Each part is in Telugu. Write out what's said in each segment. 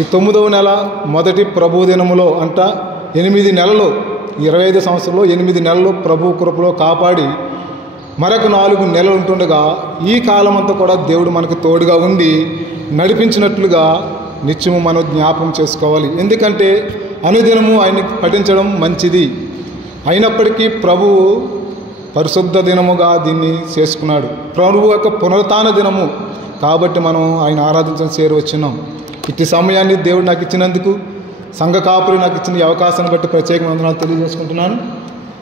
ఈ 9వ నెల మొదటి ప్రభు దినములో అంట 8 నెలలు 25 సంవత్సరంలో 8 నెలలు ప్రభు కృపలో కాపాడి మరొక 4 నెలలు ఉంటుండగా ఈ కాలం అంతా కూడా దేవుడు మనకు తోడుగా ఉండి నడిపించినట్లుగా నిత్యము మనం జ్ఞాపకం చేసుకోవాలి. ఎందుకంటే అనుదినము ఆయన్ని పఠించడం మంచిది. అయినప్పటికీ ప్రభువు పరిశుద్ధ దినముగా దీన్ని చేసుకున్నాడు. ప్రభువు యొక్క పునరుత్థాన దినము కాబట్టి మనం ఆయన ఆరాధించడం చేరువచ్చున్నాం. ఇట్టి సమయాన్ని దేవుడు నాకు ఇచ్చినందుకు, సంఘ కాపురి నాకు ఇచ్చిన ఈ అవకాశాన్ని బట్టి ప్రత్యేకమైన వందనాలు తెలియజేసుకుంటున్నాను.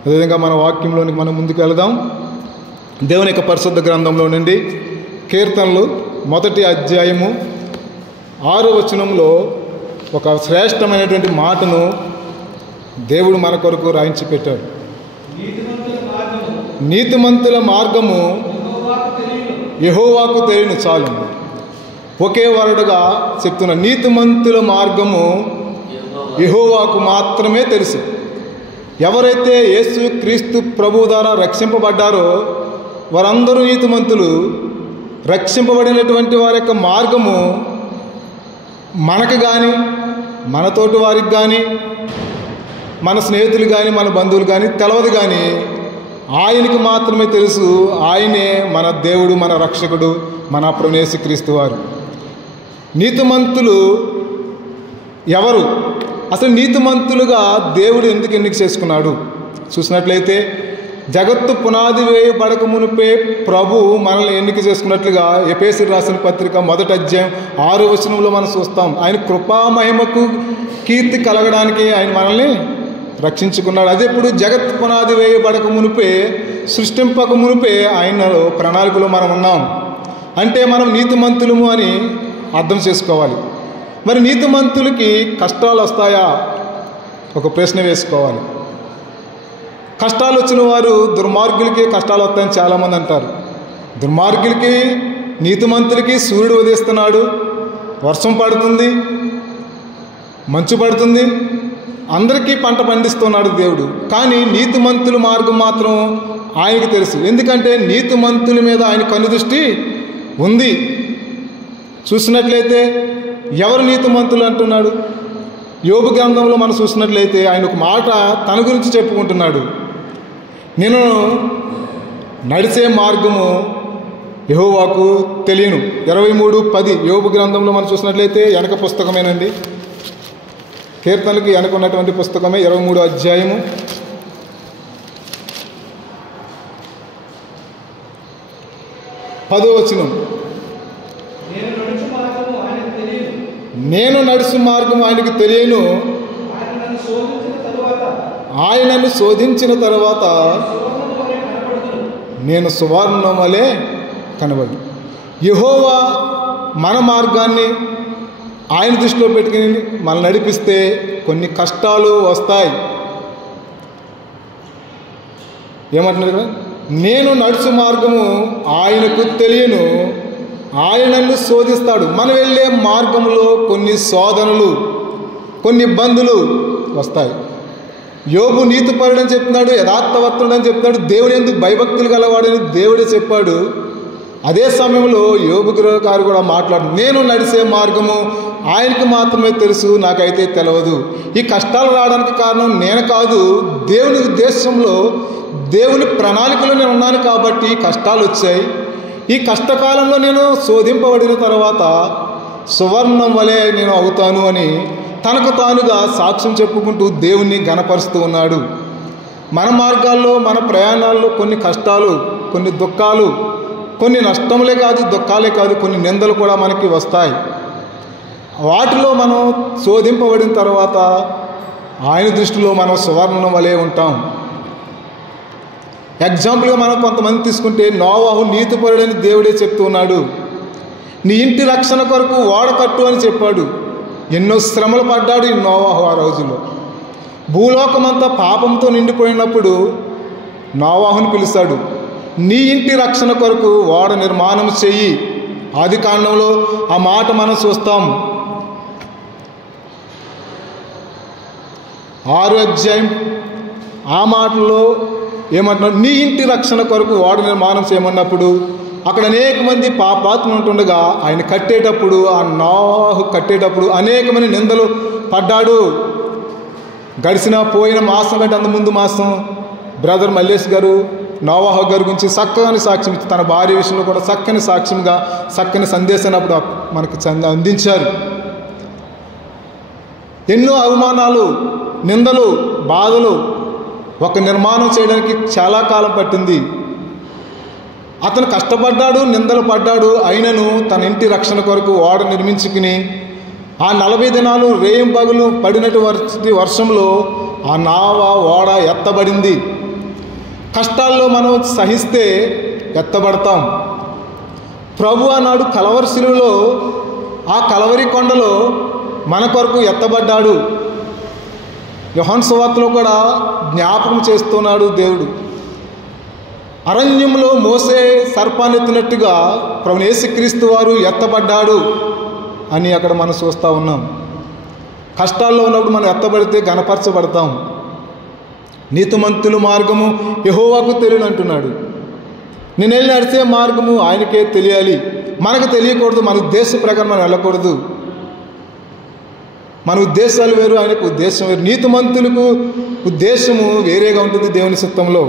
అదేవిధంగా మన వాక్యంలోనికి మనం ముందుకు వెళదాం. దేవుని యొక్క పరిశుద్ధ గ్రంథంలో నుండి కీర్తనలు 1వ అధ్యాయము 6వ వచనంలో ఒక శ్రేష్టమైనటువంటి మాటను దేవుడు మన కొరకు రాయించి పెట్టాడు. నీతిమంతుల మార్గము యెహోవాకు తెలియను. చాలు, ఒకే వరుడుగా చెప్తున్నా. నీతిమంతుల మార్గము యెహోవాకు మాత్రమే తెలుసు. ఎవరైతే యేసు క్రీస్తు ప్రభు ద్వారా రక్షింపబడ్డారో వారందరూ నీతిమంతులు. రక్షింపబడినటువంటి వారి యొక్క మార్గము మనకు కానీ, మన తోటి వారికి కానీ, మన స్నేహితులు కానీ, మన బంధువులు కానీ తెలవదు. కానీ ఆయనకి మాత్రమే తెలుసు. ఆయనే మన దేవుడు, మన రక్షకుడు, మన ప్రభువు యేసు క్రీస్తు వారు. నీతిమంతులు ఎవరు? అసలు నీతిమంతులుగా దేవుడు ఎందుకు ఎన్నిక చేసుకున్నాడు చూసినట్లయితే, జగత్తు పునాది వేయబడక మునిపే ప్రభు మనల్ని ఎన్నిక చేసుకున్నట్లుగా ఎఫెసీయులకు రాసిన పత్రిక 1వ అధ్యాయం 6వ వచనంలో మనం చూస్తాం. ఆయన కృపామహిమకు కీర్తి కలగడానికి ఆయన మనల్ని రక్షించుకున్నాడు. అదే ఇప్పుడు జగత్ పునాది వేయబడక మునిపే, సృష్టింపక మునిపే ఆయనలో ప్రణాళికలో మనం ఉన్నాం. అంటే మనం నీతిమంతులము అని అర్థం చేసుకోవాలి. మరి నీతిమంతులకి కష్టాలు వస్తాయా? ఒక ప్రశ్న వేసుకోవాలి. కష్టాలు వచ్చిన వారు దుర్మార్గులకి కష్టాలు వస్తాయని చాలామంది అంటారు. దుర్మార్గులకి, నీతిమంతులకి సూర్యుడు ఉదయిస్తున్నాడు, వర్షం పడుతుంది, మంచు పడుతుంది, అందరికీ పంట పండిస్తున్నాడు దేవుడు. కానీ నీతిమంతుల మార్గం మాత్రం ఆయనకి తెలుసు. ఎందుకంటే నీతిమంతుల మీద ఆయన కనుదృష్టి ఉంది. చూసినట్లయితే ఎవరు నీతిమంతులు అంటున్నాడు? యోబు గ్రంథంలో మనం చూసినట్లయితే ఆయన ఒక మాట తన గురించి చెప్పుకుంటున్నాడు. నేను నడిచే మార్గము యెహోవాకు తెలియను. 23:10 యోబు గ్రంథంలో మనం చూసినట్లయితే వెనక పుస్తకమేనండి, కీర్తనలకు వెనక ఉన్నటువంటి పుస్తకమే 23వ అధ్యాయము 10వ వచనం. నేను నడుచు మార్గం ఆయనకు తెలియను, ఆయనను శోధించిన తరువాత నేను సువర్ణం వలె కనబడు. యెహోవా మన మార్గాన్ని ఆయన దృష్టిలో పెట్టుకుని మనం నడిపిస్తే కొన్ని కష్టాలు వస్తాయి. ఏమంటున్నారు కదా? నేను నడుచు మార్గము ఆయనకు తెలియను, ఆయన నన్ను శోధిస్తాడు. మనం వెళ్ళే మార్గంలో కొన్ని శోధనలు, కొన్ని ఇబ్బందులు వస్తాయి. యోబు నీతిపరుడని చెప్తున్నాడు, యథార్థవర్తుడని చెప్తున్నాడు, దేవుని యందు భయభక్తులు గలవాడని దేవుడే చెప్పాడు. అదే సమయంలో యోబు గారు కూడా మాట్లాడు, నేను నడిచే మార్గము ఆయనకు మాత్రమే తెలుసు, నాకైతే తెలియదు. ఈ కష్టాలు రావడానికి కారణం నేను కాదు, దేవుని ఉద్దేశంలో, దేవుని ప్రణాళికలో నేను ఉన్నాను కాబట్టి కష్టాలు వచ్చాయి. ఈ కష్టకాలంలో నేను శోధింపబడిన తర్వాత సువర్ణం వలె నేను అవుతాను అని తనకు తానుగా సాక్ష్యం చెప్పుకుంటూ దేవుణ్ణి ఘనపరుస్తూ ఉన్నాడు. మన మార్గాల్లో, మన ప్రయాణాల్లో కొన్ని కష్టాలు, కొన్ని దుఃఖాలు, కొన్ని నష్టములే కాదు, దుఃఖాలే కాదు, కొన్ని నిందలు కూడా మనకి వస్తాయి. వాటిలో మనం శోధింపబడిన తర్వాత ఆయన దృష్టిలో మనం సువర్ణం వలె ఉంటాం. ఎగ్జాంపుల్గా మనం కొంతమంది తీసుకుంటే, నోవాహు నీతిపరుడని దేవుడే చెప్తూ ఉన్నాడు. నీ ఇంటి రక్షణ కొరకు ఓడ కట్టు అని చెప్పాడు. ఎన్నో శ్రమలు పడ్డాడు ఈ నోవాహు ఆ రోజుల్లో. భూలోకమంతా పాపంతో నిండిపోయినప్పుడు నోవాహుని పిలుస్తాడు, నీ ఇంటి రక్షణ కొరకు ఓడ నిర్మాణం చెయ్యి. ఆదికాండంలో ఆ మాట మనం చూస్తాం. 6వ అధ్యాయం ఆ మాటలో ఏమంటున్నాడు? నీ ఇంటి రక్షణ కొరకు ఓడ నిర్మాణం చేయమన్నప్పుడు అక్కడ అనేక మంది పాపాత్ములు ఉంటుండగా ఆయన కట్టేటప్పుడు, ఆ నోవాహు కట్టేటప్పుడు అనేకమైన నిందలు పడ్డాడు. గడిచిన పోయిన మాసం కంటే అంత ముందు మాసం బ్రదర్ మల్లేష్ గారు నోవాహు గారి గురించి చక్కని సాక్ష్యం ఇచ్చి, తన భార్య విషయంలో కూడా చక్కని సాక్ష్యంగా చక్కని సందేశాన్ని అప్పుడు మనకు అందించారు. ఎన్నో అవమానాలు, నిందలు, బాధలు ఒక నిర్మాణం చేయడానికి చాలా కాలం పట్టింది. అతను కష్టపడ్డాడు, నిందలు పడ్డాడు. అయినను తన ఇంటి రక్షణ కొరకు ఓడ నిర్మించుకుని ఆ 40 దినాలు రేయింబగలు పడినటువంటి వర్షంలో ఆ నావ ఓడ ఎత్తబడింది. కష్టాల్లో మనం సహిస్తే ఎత్తబడతాం. ప్రభు ఆనాడు కలవరి శిలువలో, ఆ కలవరి కొండలో మన కొరకు ఎత్తబడ్డాడు. యోహాను సువార్తలో కూడా జ్ఞాపకం చేస్తున్నాడు దేవుడు. అరణ్యంలో మోసే సర్పాన్ని ఎత్తినట్టుగా ప్రభువు యేసుక్రీస్తు వారు ఎత్తబడ్డాడు అని అక్కడ మనం చూస్తూ ఉన్నాం. కష్టాల్లో ఉన్నప్పుడు మనం ఎత్తబడితే గణపరచబడతాం. నీతిమంతుల మార్గము యెహోవాకు తెలియను అంటున్నాడు. నేను వెళ్ళి నడిచే మార్గము ఆయనకే తెలియాలి. మనకు తెలియకూడదు. మన ఉద్దేశం ప్రకారం మనం వెళ్ళకూడదు. మన ఉద్దేశాలు వేరు, ఆయనకు ఉద్దేశం వేరు. నీతిమంతులకు ఉద్దేశము వేరేగా ఉంటుంది దేవుని చిత్తంలో.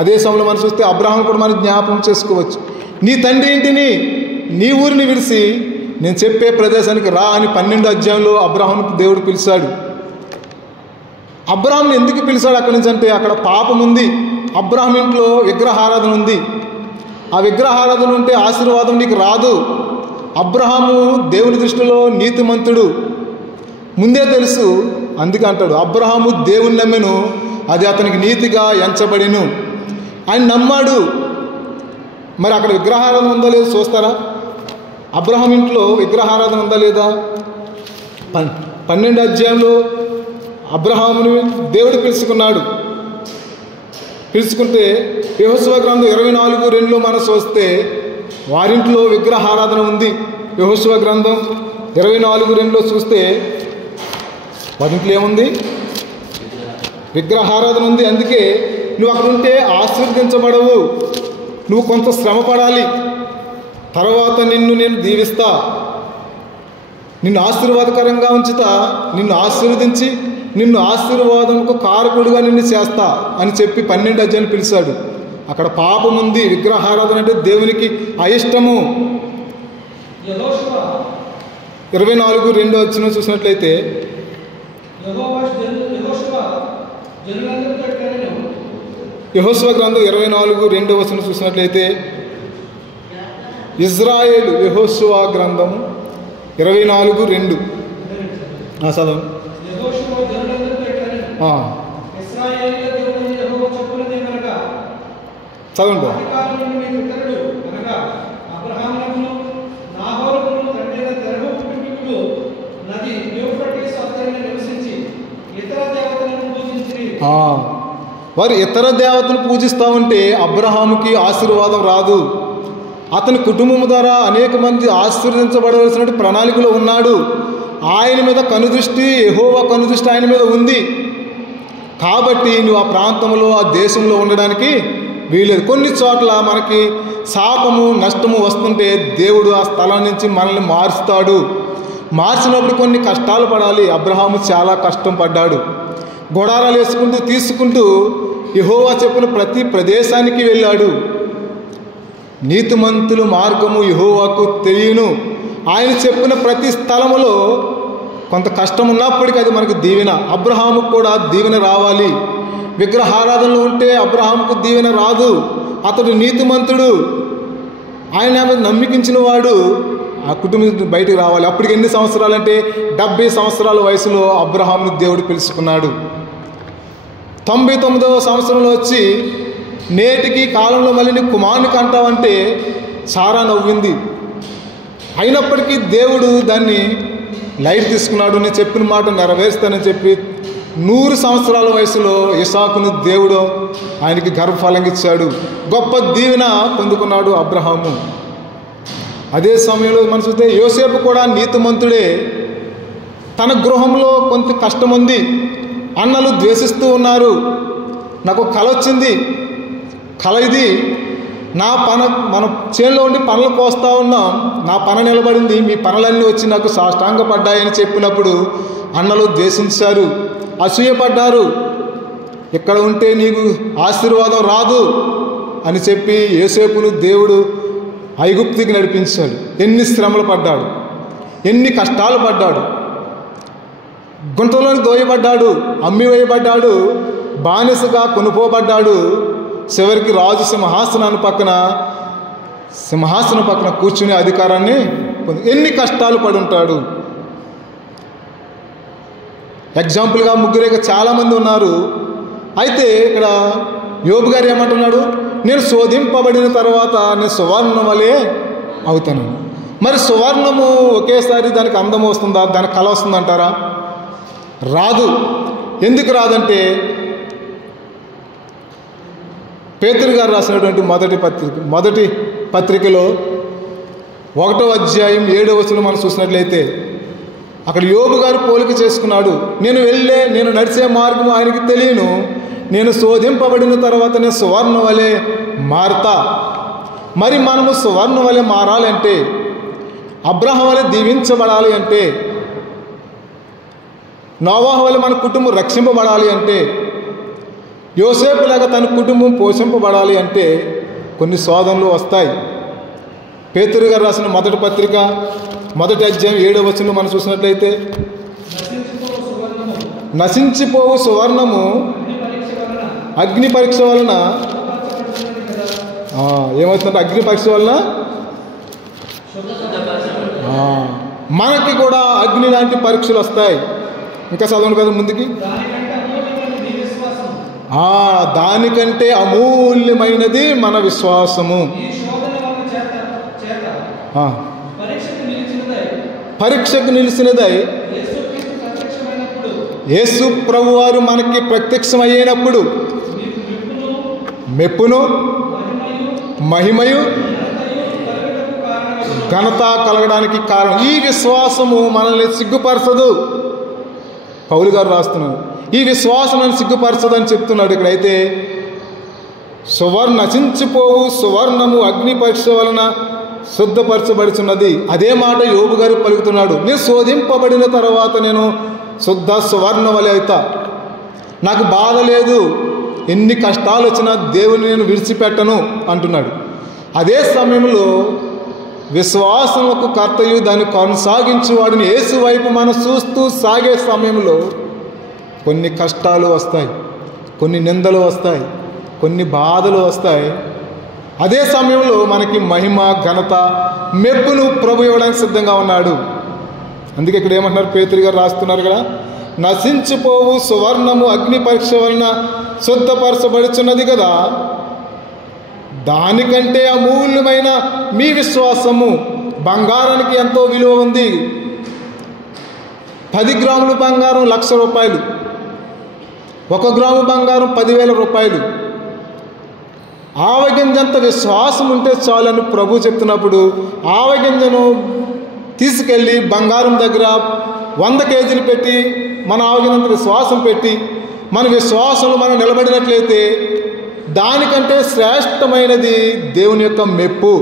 అదే సమయంలో మనం చూస్తే అబ్రహాం కూడా మనం జ్ఞాపకం చేసుకోవచ్చు. నీ తండ్రి ఇంటిని, నీ ఊరిని విడిచి నేను చెప్పే ప్రదేశానికి రా అని 12వ అధ్యాయంలో అబ్రహాంకు దేవుడు పిలిచాడు. అబ్రహాంని ఎందుకు పిలిచాడు అక్కడి నుంచి అంటే, అక్కడ పాపం ఉంది. అబ్రహాం ఇంట్లో విగ్రహారాధన ఉంది. ఆ విగ్రహారాధన ఉంటే ఆశీర్వాదం నీకు రాదు. అబ్రహాము దేవుని దృష్టిలో నీతిమంతుడు, ముందే తెలుసు. అందుకే అంటాడు, అబ్రహాము దేవుని నమ్మెను, అది అతనికి నీతిగా ఎంచబడిను. ఆయన నమ్మాడు. మరి అక్కడ విగ్రహారాధన ఉందా లేదా చూస్తారా? అబ్రహాం ఇంట్లో విగ్రహారాధన ఉందా లేదా? 12వ అధ్యాయంలో అబ్రహాముని దేవుడు పిలుచుకున్నాడు. పిలుచుకుంటే యెహోషువ గ్రంథం 24:2 మనం చూస్తే వారింట్లో విగ్రహారాధన ఉంది. యెహోషువ గ్రంథం 24:2 చూస్తే వారింట్లో ఏముంది? విగ్రహారాధన ఉంది. అందుకే నువ్వు అక్కడ ఉంటే ఆశీర్వదించబడవు. నువ్వు కొంత శ్రమ పడాలి. తర్వాత నిన్ను నేను దీవిస్తా, నిన్ను ఆశీర్వాదకరంగా ఉంచుతా, నిన్ను ఆశీర్వదించి నిన్ను ఆశీర్వాదంకు కారకుడుగా నిన్ను చేస్తా అని చెప్పి 12వ అధ్యాయాన్ని పిలిచాడు. అక్కడ పాపం ఉంది. విగ్రహారాధన అంటే దేవునికి అయిష్టము. 24:2 చూసినట్లయితే యెహోషువ గ్రంథం 24:2 చూసినట్లయితే ఇజ్రాయేలు, యెహోషువ గ్రంథం 24:2 చదవండి. చదవండి. వారు ఇతర దేవతలు పూజిస్తూ ఉంటే అబ్రహాముకి ఆశీర్వాదం రాదు. అతని కుటుంబం ద్వారా అనేక మంది ఆశీర్వదించబడవలసిన ప్రణాళికలో ఉన్నాడు. ఆయన మీద కనుదృష్టి, యెహోవా కనుదృష్టి ఆయన మీద ఉంది. కాబట్టి నువ్వు ఆ ప్రాంతంలో, ఆ దేశంలో ఉండడానికి వీలేదు. కొన్ని చోట్ల మనకి శాపము, నష్టము వస్తుంటే దేవుడు ఆ స్థలం నుంచి మనల్ని మారుస్తాడు. మార్చినప్పుడు కొన్ని కష్టాలు పడాలి. అబ్రహాము చాలా కష్టం పడ్డాడు. గుడారాలు వేసుకుంటూ తీసుకుంటూ యెహోవా చెప్పిన ప్రతి ప్రదేశానికి వెళ్ళాడు. నీతిమంతుల మార్గము యెహోవాకు తెలియను. ఆయన చెప్పిన ప్రతి స్థలములో కొంత కష్టం ఉన్నప్పటికీ అది మనకు దీవెన. అబ్రహాముకు కూడా దీవెన రావాలి. విగ్రహారాధనలో ఉంటే అబ్రహాముకు దీవెన రాదు. అతడు నీతిమంతుడు, ఆయన మీద నమ్మికించిన వాడు. ఆ కుటుంబం బయటికి రావాలి. అప్పటికి ఎన్ని సంవత్సరాలు అంటే 70 సంవత్సరాల వయసులో అబ్రహామును దేవుడు పిలుచుకున్నాడు. 99వ సంవత్సరంలో వచ్చి నేటికి కాలంలో మళ్ళీ నీ కుమారుని కంటావంటే సారా నవ్వింది. అయినప్పటికీ దేవుడు దాన్ని లైట్ తీసుకున్నాడు. నేను చెప్పిన మాట నెరవేరుస్తానని చెప్పి 100 సంవత్సరాల వయసులో ఇసాకును దేవుడు ఆయనకి గర్భఫలంగా ఇచ్చాడు. గొప్ప దీవెన పొందుకున్నాడు అబ్రహాము. అదే సమయంలో మనం చూస్తే యోసేపు కూడా నీతిమంతుడే. తన గృహంలో కొంత కష్టం ఉంది. అన్నలు ద్వేషిస్తూ ఉన్నారు. నాకు కల వచ్చింది. కల ఇది, మనం చేనులో ఉండి పనులు కోస్తూ ఉన్నాం, నా పన నిలబడింది, మీ పనులన్నీ వచ్చి నాకు సాష్టాంగపడ్డాయని చెప్పినప్పుడు అన్నలు ద్వేషించారు, అసూయపడ్డారు. ఇక్కడ ఉంటే నీకు ఆశీర్వాదం రాదు అని చెప్పి యోసేపును దేవుడు ఐగుప్తుకి నడిపించాడు. ఎన్ని శ్రమలు పడ్డాడు, ఎన్ని కష్టాలు పడ్డాడు, గుంటలోకి దోయబడ్డాడు, అమ్మి వేయబడ్డాడు, బానిసగా కొనుపోబడ్డాడు. చివరికి రాజు సింహాసనం పక్కన కూర్చునే అధికారాన్ని ఎన్ని కష్టాలు పడి ఉంటాడు. ఎగ్జాంపుల్గా ముగ్గురేగా చాలామంది ఉన్నారు. అయితే ఇక్కడ యోబు గారు ఏమంటున్నాడు, నేను శోధింపబడిన తర్వాత నేను సువర్ణం వలె అవుతాను. మరి సువర్ణము ఒకేసారి దానికి అందం వస్తుందా, దానికి కళ వస్తుందంటారా? రాదు. ఎందుకు రాదంటే పేతురు గారు రాసినటువంటి మొదటి పత్రికలో 1వ అధ్యాయం 7వ వచనం మనం చూసినట్లయితే అక్కడ యోబు గారు పోలిక చేసుకున్నాడు. నేను నడిచే మార్గం ఆయనకి తెలియను, నేను శోధింపబడిన తర్వాత నేను సువర్ణ వలె మారుతా. మరి మనము సువర్ణ వలె మారాలంటే, అబ్రహాము వలె దీవించబడాలి అంటే, నోవాహు వలె మన కుటుంబం రక్షింపబడాలి అంటే, యోసేపులాగా తన కుటుంబం పోషింపబడాలి అంటే కొన్ని శోధనలు వస్తాయి. పేతురు గారు రాసిన మొదటి పత్రిక 1వ అధ్యాయం 7వ వచనం మనం చూసినట్లయితే, నశించిపోవు సువర్ణము అగ్ని పరీక్ష వలన ఏమవుతుందంటే అగ్ని పరీక్ష వలన మనకి కూడా అగ్ని లాంటి పరీక్షలు వస్తాయి. ఇంకా చదవండి కదా ముందుకి. దానికంటే అమూల్యమైనది మన విశ్వాసము. పరీక్షకు నిలిచినదై యేసు ప్రభువారు మనకి ప్రత్యక్షమయ్యేటప్పుడు మెప్పును, మహిమయు, ఘనత కలగడానికి కారణం. ఈ విశ్వాసము మనల్ని సిగ్గుపరచదు. పౌలు గారు రాస్తున్నారు, ఈ విశ్వాసం నన్ను సిగ్గుపరచదు అని చెప్తున్నాడు. ఇక్కడైతే నశించిపోవు సువర్ణము అగ్ని పరీక్ష వలన శుద్ధపరచబడుచున్నది. అదే మాట యోబు గారు పలుకుతున్నాడు. నేను శోధింపబడిన తర్వాత నేను శుద్ధ సువర్ణ వలె అవుతా. నాకు బాధ లేదు, ఎన్ని కష్టాలు వచ్చినా దేవుని నేను విడిచిపెట్టను అంటున్నాడు. అదే సమయంలో విశ్వాసముకు కర్తయు దాన్ని కొనసాగించేవాడిని యేసు వైపు మనం చూస్తూ సాగే సమయంలో కొన్ని కష్టాలు వస్తాయి, కొన్ని నిందలు వస్తాయి, కొన్ని బాధలు వస్తాయి. అదే సమయంలో మనకి మహిమ, ఘనత, మెప్పును ప్రభు ఇవ్వడానికి సిద్ధంగా ఉన్నాడు. అందుకే ఇక్కడ ఏమంటున్నారు, పేతురు గారు రాస్తున్నారు కదా, నశించిపోవు సువర్ణము అగ్ని పరీక్ష వలన శుద్ధపరచబడుచున్నది కదా, దానికంటే అమూల్యమైన మీ విశ్వాసము. బంగారానికి ఎంతో విలువ ఉంది. 10 గ్రాముల బంగారం 1,00,000 రూపాయలు, 1 గ్రాము బంగారం 10,000 రూపాయలు. ఆవగింజంత విశ్వాసం ఉంటే చాలని ప్రభు చెప్తున్నప్పుడు ఆవగింజను తీసుకెళ్ళి బంగారం దగ్గర 100 కేజీలు పెట్టి మన ఆవగింజంత విశ్వాసం పెట్టి మన విశ్వాసంలో మనం నిలబడినట్లయితే దానికంటే శ్రేష్టమైనది దేవుని యొక్క మెప్పు.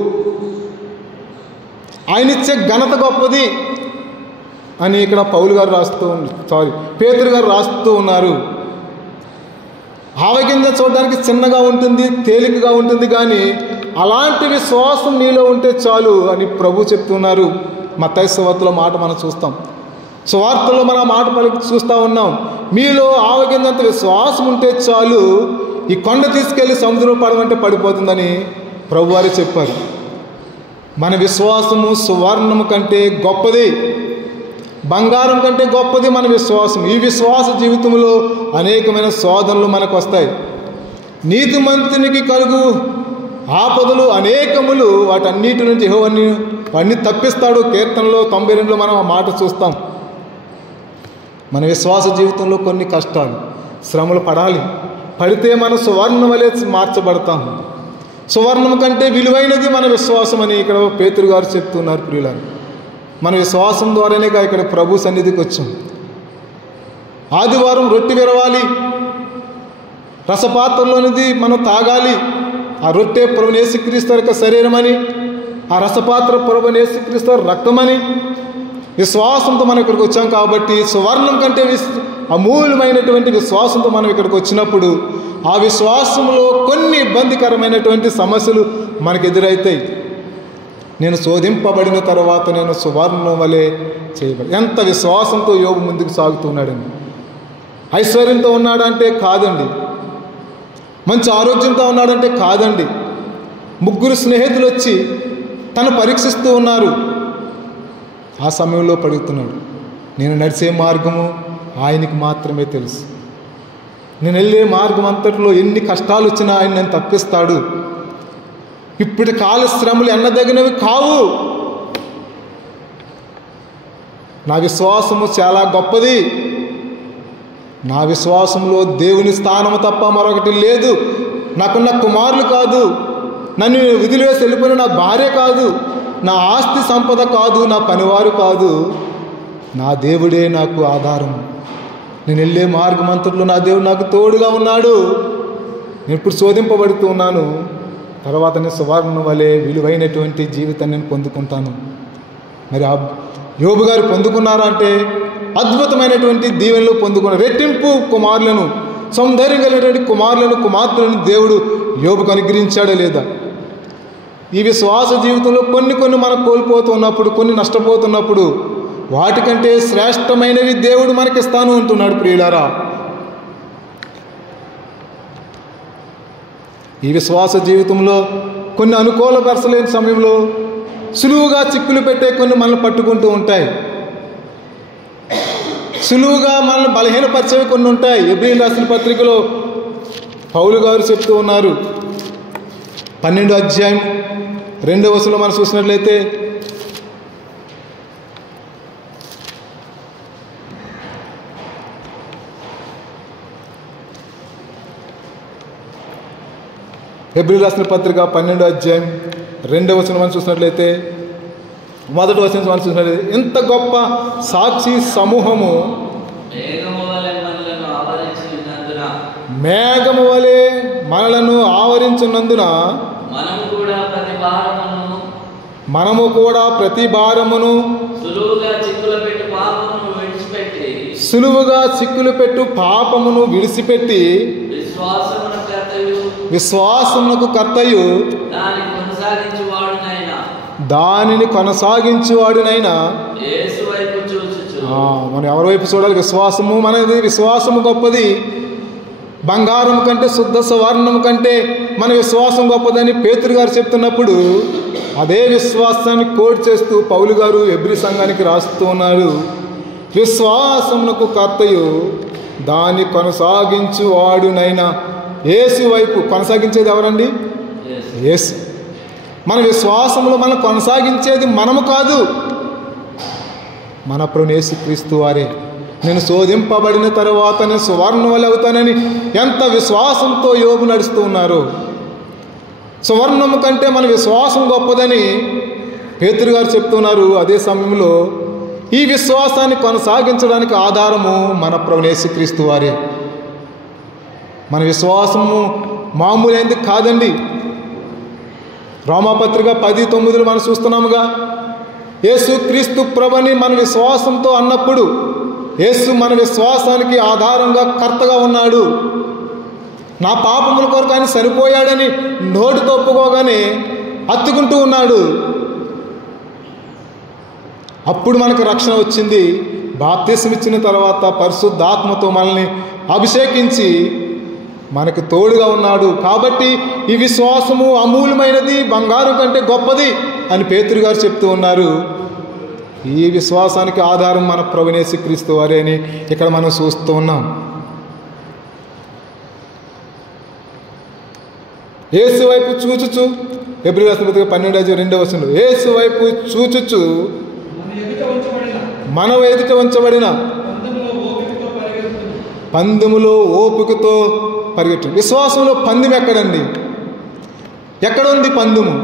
ఆయన ఇచ్చే ఘనత గొప్పది అని ఇక్కడ పేతురు గారు రాస్తూ ఉన్నారు. ఆవగింజ చూడడానికి చిన్నగా ఉంటుంది, తేలికగా ఉంటుంది, కానీ అలాంటి విశ్వాసం నీలో ఉంటే చాలు అని ప్రభు చెప్తున్నారు. మత్తయి సువార్తలో మాట మనం చూస్తాం, సువార్తలో మన మాట చూస్తూ ఉన్నాం. మీలో ఆవగింజంత విశ్వాసం ఉంటే చాలు, ఈ కొండ తీసుకెళ్ళి సముద్రం పడమంటే పడిపోతుందని ప్రభువారు చెప్పారు. మన విశ్వాసము సువర్ణము కంటే గొప్పది, బంగారం కంటే గొప్పది మన విశ్వాసం. ఈ విశ్వాస జీవితంలో అనేకమైన శోధనలు మనకు వస్తాయి. నీతిమంతునికి కలుగు ఆపదలు అనేకములు, వాటన్నిటి నుంచి వాటిని తప్పిస్తాడు. కీర్తనలో 92లో మనం ఆ మాట చూస్తాం. మన విశ్వాస జీవితంలో కొన్ని కష్టాలు, శ్రమలు పడితే మనం సువర్ణం వలె మార్చబడతాం. సువర్ణం కంటే విలువైనది మన విశ్వాసం అని ఇక్కడ పేతురు గారు చెప్తున్నారు. ప్రియులారా, మన విశ్వాసం ద్వారానే ఇక్కడ ప్రభు సన్నిధికి వచ్చాం. ఆదివారం రొట్టె విరవాలి, రసపాత్రలోనిది మనం తాగాలి, ఆ రొట్టె ప్రభువైన యేసుక్రీస్తు యొక్క శరీరమని, ఆ రసపాత్ర ప్రభువైన యేసుక్రీస్తు రక్తమని విశ్వాసంతో మనం ఇక్కడికి వచ్చాం. కాబట్టి సువర్ణం కంటే అమూల్యమైనటువంటి విశ్వాసంతో మనం ఇక్కడికి వచ్చినప్పుడు ఆ విశ్వాసంలో కొన్ని ఇబ్బందికరమైనటువంటి సమస్యలు మనకు ఎదురవుతాయి. నేను శోధింపబడిన తర్వాత నేను సువర్ణం వలె చేయబడి. ఎంత విశ్వాసంతో యోబు ముందుకు సాగుతున్నాడండి. ఐశ్వర్యంతో ఉన్నాడంటే కాదండి, మంచి ఆరోగ్యంతో ఉన్నాడంటే కాదండి. 3 స్నేహితులు వచ్చి తను పరీక్షిస్తూ ఉన్నారు. ఆ సమయంలో పడుగుతున్నాడు, నేను నడిచే మార్గము ఆయనకి మాత్రమే తెలుసు. నేను వెళ్ళే మార్గం అంతట్లో ఎన్ని కష్టాలు వచ్చినా ఆయన నన్ను తప్పిస్తాడు. ఇప్పటి కాల శ్రమలు ఎన్నదగినవి కావు. నా విశ్వాసము చాలా గొప్పది. నా విశ్వాసంలో దేవుని స్థానము తప్ప మరొకటి లేదు. నాకున్న కుమారులు కాదు, నన్ను విధులేసి వెళ్ళిపోయిన నా భార్య కాదు, నా ఆస్తి సంపద కాదు, నా పనివారు కాదు, నా దేవుడే నాకు ఆధారం. నేను వెళ్ళే మార్గం అంతట్లో నా దేవుడు నాకు తోడుగా ఉన్నాడు. నేను ఇప్పుడు శోధింపబడుతూ ఉన్నాను, తర్వాత నేను సువర్ణం వలె విలువైనటువంటి జీవితాన్ని నేను పొందుకుంటాను. మరి ఆ యోబు గారు పొందుకున్నారా అంటే అద్భుతమైనటువంటి దీవెనలు పొందుకున్నారు. రెట్టింపు కుమారులను, సౌందర్యం కలిగినటువంటి కుమారులను, కుమార్తెలను దేవుడు యోబుకు అనుగ్రహించాడా లేదా? ఈ విశ్వాస జీవితంలో కొన్ని మనం కోల్పోతున్నప్పుడు, కొన్ని నష్టపోతున్నప్పుడు వాటికంటే శ్రేష్టమైనవి దేవుడు మనకిస్తాను అంటున్నాడు. ప్రియులారా, ఈ విశ్వాస జీవితంలో కొన్ని అనుకూలపరచలేని సమయంలో సులువుగా చిక్కులు పెట్టే కొన్ని మనల్ని పట్టుకుంటూ ఉంటాయి. సులువుగా మనల్ని బలహీనపరిచేవి కొన్ని ఉంటాయి. ఎబ్రీయులు రాసిన పత్రికలో పౌలు గారు చెప్తూ ఉన్నారు, 12వ అధ్యాయం 2వ వచనంలో మనం చూసినట్లయితే, ఎబ్రీయులు రాసిన పత్రిక 12వ అధ్యాయం 2వ వచనం మనం చూసినట్లయితే, 1వ వచనం మనం చూసినట్లయితే, ఎంత గొప్ప సాక్షి సమూహము మేఘము వలె మనలను ఆవరించున్నందున మనము కూడా ప్రతి భారమును సులువుగా చిక్కులు పెట్టు పాపమును విడిచిపెట్టి విశ్వాసమునకు కర్తయు దానిని కొనసాగించువాడునైనా. మనం ఎవరి వైపు చూడాలి? విశ్వాసము మనది. విశ్వాసము గొప్పది. బంగారం కంటే, శుద్ధ సువర్ణం కంటే మన విశ్వాసం గొప్పదని పేతురు గారు చెప్తున్నప్పుడు అదే విశ్వాసాన్ని కోట్ చేస్తూ పౌలు గారు ఎబ్రీ సంఘానికి రాస్తూ ఉన్నారు, విశ్వాసమునకు కర్తయు దాన్ని కొనసాగించువాడునైనా. యేసు వైపు. కొనసాగించేది ఎవరండి? యేసు. మన విశ్వాసంలో మనం కొనసాగించేది మనము కాదు, మన ప్రభువు యేసుక్రీస్తు వారే. నేను శోధింపబడిన తర్వాత నేను సువర్ణం వలె అవుతానని ఎంత విశ్వాసంతో యోబు నడుస్తూ ఉన్నారు. సువర్ణము కంటే మన విశ్వాసం గొప్పదని పేతురు గారు చెప్తున్నారు. అదే సమయంలో ఈ విశ్వాసాన్ని కొనసాగించడానికి ఆధారము మన ప్రభువు యేసుక్రీస్తు వారే. మన విశ్వాసము మామూలైంది కాదండి. రోమాపత్రిక 10:9 మనం చూస్తున్నాముగా, యేసుక్రీస్తు ప్రభుని మన విశ్వాసంతో అన్నప్పుడు యేసు మన విశ్వాసానికి ఆధారంగా కర్తగా ఉన్నాడు. నా పాపముల కొరకు ఆయన చనిపోయాడని నోటితో ఒప్పుకోగానే అత్తుకుంటూ ఉన్నాడు. అప్పుడు మనకు రక్షణ వచ్చింది. బాప్తిసం ఇచ్చిన తర్వాత పరిశుద్ధాత్మతో మనల్ని అభిషేకించి మనకు తోడుగా ఉన్నాడు. కాబట్టి ఈ విశ్వాసము అమూల్యమైనది, బంగారం కంటే గొప్పది అని పేతురు గారు చెప్తూ ఉన్నారు. ఈ విశ్వాసానికి ఆధారం మన ప్రభువు యేసుక్రీస్తు వారే అని ఇక్కడ మనం చూస్తూ ఉన్నాం. యేసు వైపు చూచుచు, ఎబ్రీయుల రాసిన పత్రిక 12:2 యేసు వైపు చూచుచు మన ఎదుట ఉంచబడిన పందెములో ఓపికతో పరిగెట్టు. విశ్వాసంలో పందెం ఎక్కడండి? ఎక్కడ ఉంది పందెము?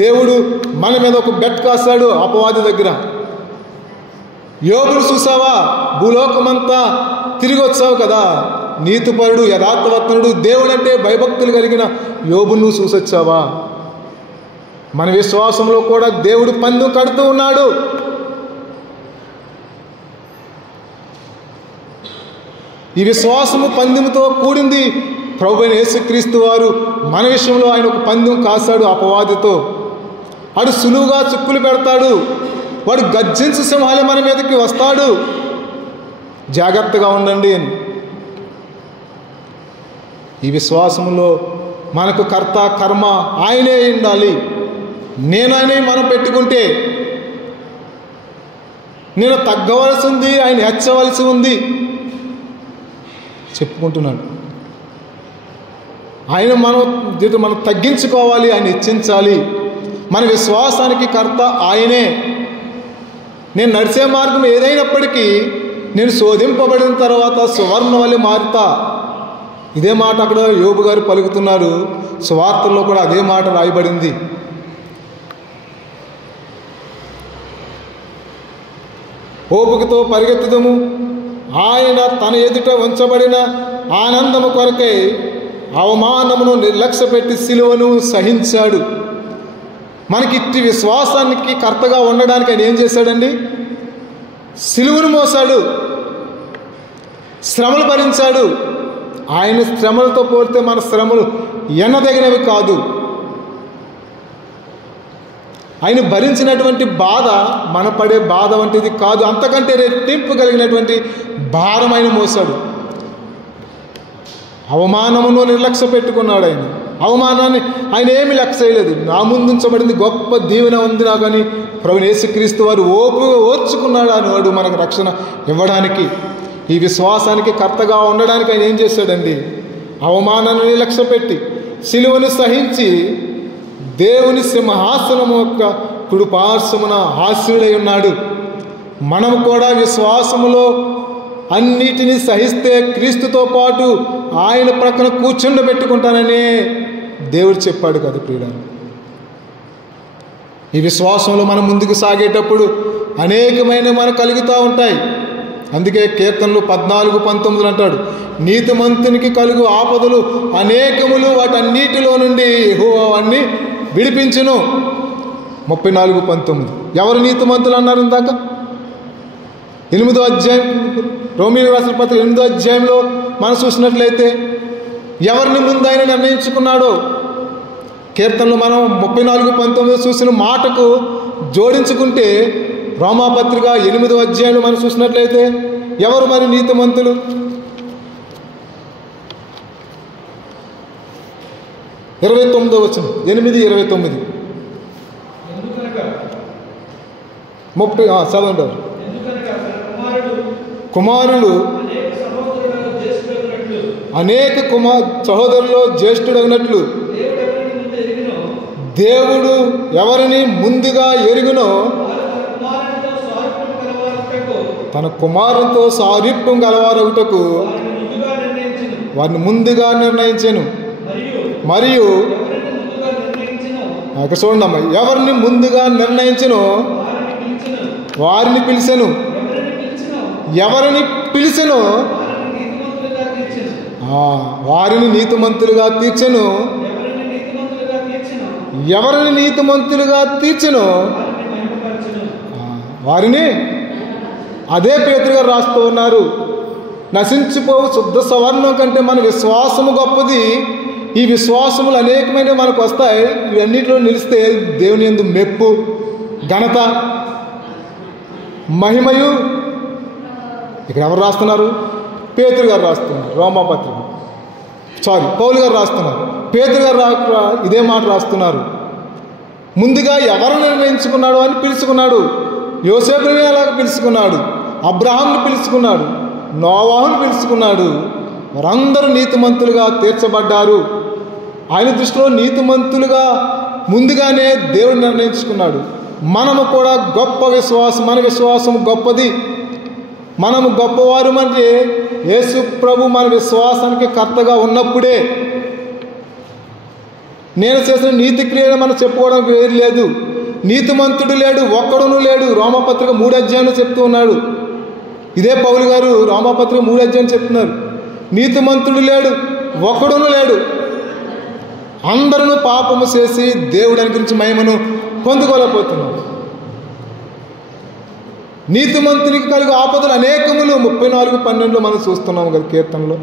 దేవుడు మన మీద ఒక బెట్ కాస్తాడు అపవాది దగ్గర. యోబును చూసావా? భూలోకమంతా తిరిగి వచ్చావు కదా, నీతిపరుడు, యథార్థవర్తనుడు, దేవుడంటే భయభక్తులు కలిగిన యోబును చూసొచ్చావా? మన విశ్వాసంలో కూడా దేవుడు పందెం కడుతూ ఉన్నాడు. ఈ విశ్వాసము పందెంతో కూడింది. ప్రభువైన యేసుక్రీస్తు వారు మన విషయంలో ఆయన ఒక పందెం కాశాడు అపవాదితో. వాడు సులువుగా చిక్కులు పెడతాడు. వాడు గర్జించు సింహాలే మన మీదకి వస్తాడు. జాగ్రత్తగా ఉండండి అని. ఈ విశ్వాసంలో మనకు కర్త కర్మ ఆయనే ఉండాలి. నేను ఆయనే మనం పెట్టుకుంటే నేను తగ్గవలసి ఉంది, ఆయన హెచ్చవలసి ఉంది చెప్పుకుంటున్నాడు. ఆయన మనం తగ్గించుకోవాలి, ఆయన హెచ్చించాలి. మన విశ్వాసానికి కర్త ఆయనే. నేను నడిచే మార్గం ఏదైనప్పటికీ నేను శోధింపబడిన తర్వాత సువర్ణ వలె మారుతా. ఇదే మాట అక్కడ యోబు గారు పలుకుతున్నారు. సువార్తల్లో కూడా అదే మాట రాయబడింది. ఓపికతో పరిగెత్తుదము, ఆయన తన ఎదుట ఉంచబడిన ఆనందము కొరకై అవమానమును నిర్లక్ష్యపెట్టి సిలువను సహించాడు. మనకి ఇట్టి విశ్వాసానికి కర్తగా ఉండడానికి ఆయన ఏం చేశాడండి? సిలువను మోసాడు, శ్రమలు భరించాడు. ఆయన శ్రమలతో పోలితే మన శ్రమలు ఎన్నదగినవి కాదు. ఆయన భరించినటువంటి బాధ మన పడే బాధ వంటిది కాదు. అంతకంటే రెట్టింపు కలిగినటువంటి భారం ఆయన మోసాడు. అవమానమును నిర్లక్ష్య పెట్టుకున్నాడు. ఆయన అవమానాన్ని ఆయన ఏమి లక్ష్య చేయలేదు. నా ముందుంచబడింది గొప్ప దీవెన ఉంది నాకు అని ప్రభువైన యేసుక్రీస్తు వారు ఓర్చుకున్నాడు అనేవాడు మనకు రక్షణ ఇవ్వడానికి. ఈ విశ్వాసానికి కర్తగా ఉండడానికి ఆయన ఏం చేశాడండి? అవమానాన్ని నిర్లక్ష్య పెట్టి సిలువను సహించి దేవుని సింహాసనము యొక్క కుడిపార్శ్వమున ఆసీనుడై ఉన్నాడు. మనం కూడా విశ్వాసములో అన్నిటినీ సహిస్తే క్రీస్తుతో పాటు ఆయన ప్రక్కన కూర్చుండబెట్టుకుంటానని దేవుడు చెప్పాడు కదా ప్రియులారా. ఈ విశ్వాసంలో మనం ముందుకు సాగేటప్పుడు అనేకమైన మనకు కలుగుతూ ఉంటాయి. అందుకే కీర్తనలు 14:19 అంటాడు, నీతిమంతునికి కలుగు ఆపదలు అనేకములు, వాటన్నిటిలో నుండి యెహోవా వాణ్ణి విడిపించును. 34:19. ఎవరు నీతిమంతులు అన్నారు ఇందాక? 8వ అధ్యాయం రోమీయులకు రాసిన పత్రిక 8వ అధ్యాయంలో మనం చూసినట్లయితే ఎవరిని ముందు ఆయన నిర్ణయించుకున్నాడో కీర్తనలు మనం 34:19 చూసిన మాటకు జోడించుకుంటే రోమాపత్రిక 8వ అధ్యాయంలో మనం చూసినట్లయితే ఎవరు మరి నీతిమంతులు? 29వ వచనం 8:29 చదవండి. కుమారుడు అనేక సహోదరుల్లో జ్యేష్ఠుడగినట్లు దేవుడు ఎవరిని ముందుగా ఎరుగునో తన కుమారునితో సారూప్యం గలవారొకటకు వారిని ముందుగా నిర్ణయించెను. మరియు ఇక్కడ చూడండి అమ్మ, ఎవరిని ముందుగా నిర్ణయించెనో వారిని పిలిచెను, ఎవరిని పిలిచెనో వారిని నీతిమంతులుగా తీర్చెను, ఎవరిని నీతిమంతులుగా తీర్చెనో వారిని. అదే పేతురు గారు రాస్తూ ఉన్నారు, నశించిపోవు శుద్ధ సవర్ణం కంటే మన విశ్వాసము గొప్పది. ఈ విశ్వాసములు అనేకమైన మనకు వస్తాయి. ఇవన్నిటిలో నిలిస్తే దేవుని యందు మెప్పు, ఘనత, మహిమయు. ఇక్కడ ఎవరు రాస్తున్నారు? పేతురు గారు రాస్తున్నారు. రోమాపత్రిక పౌలు గారు రాస్తున్నారు. పేతురు గారు ఇదే మాట రాస్తున్నారు. ముందుగా ఎవరు నిర్ణయించుకున్నాడు అని పిలుచుకున్నాడు. యోసేపుని అలాగ పిలుచుకున్నాడు, అబ్రహాంని పిలుచుకున్నాడు, నోవాహుని పిలుచుకున్నాడు. వారందరూ నీతిమంతులుగా తీర్చబడ్డారు. ఆయన దృష్టిలో నీతిమంతులుగా ముందుగానే దేవుడు నిర్ణయించుకున్నాడు. మనము కూడా గొప్ప విశ్వాసం, మన విశ్వాసం గొప్పది. మనము గొప్పవారు అంటే యేసు ప్రభు మన విశ్వాసానికి కర్తగా ఉన్నప్పుడే. నేను చేసిన నీతి క్రియను మనం చెప్పుకోవడానికి వేరు లేదు. నీతిమంతుడు లేడు, ఒక్కడును లేడు. రోమాపత్రిక 3వ అధ్యాయంలో చెప్తూ ఉన్నాడు. ఇదే పౌలు గారు రోమాపత్రిక 3వ అధ్యాయం చెప్తున్నారు. నీతిమంతుడు లేడు, ఒకడును లేడు. అందరూ పాపము చేసి దేవుడి గురించి మహిమను పొందుకోలేకపోతున్నారు. నీతిమంతునికి కలిగి ఆపదలు అనేకములు. 34:12 మనం చూస్తున్నాము కదా కీర్తనలో.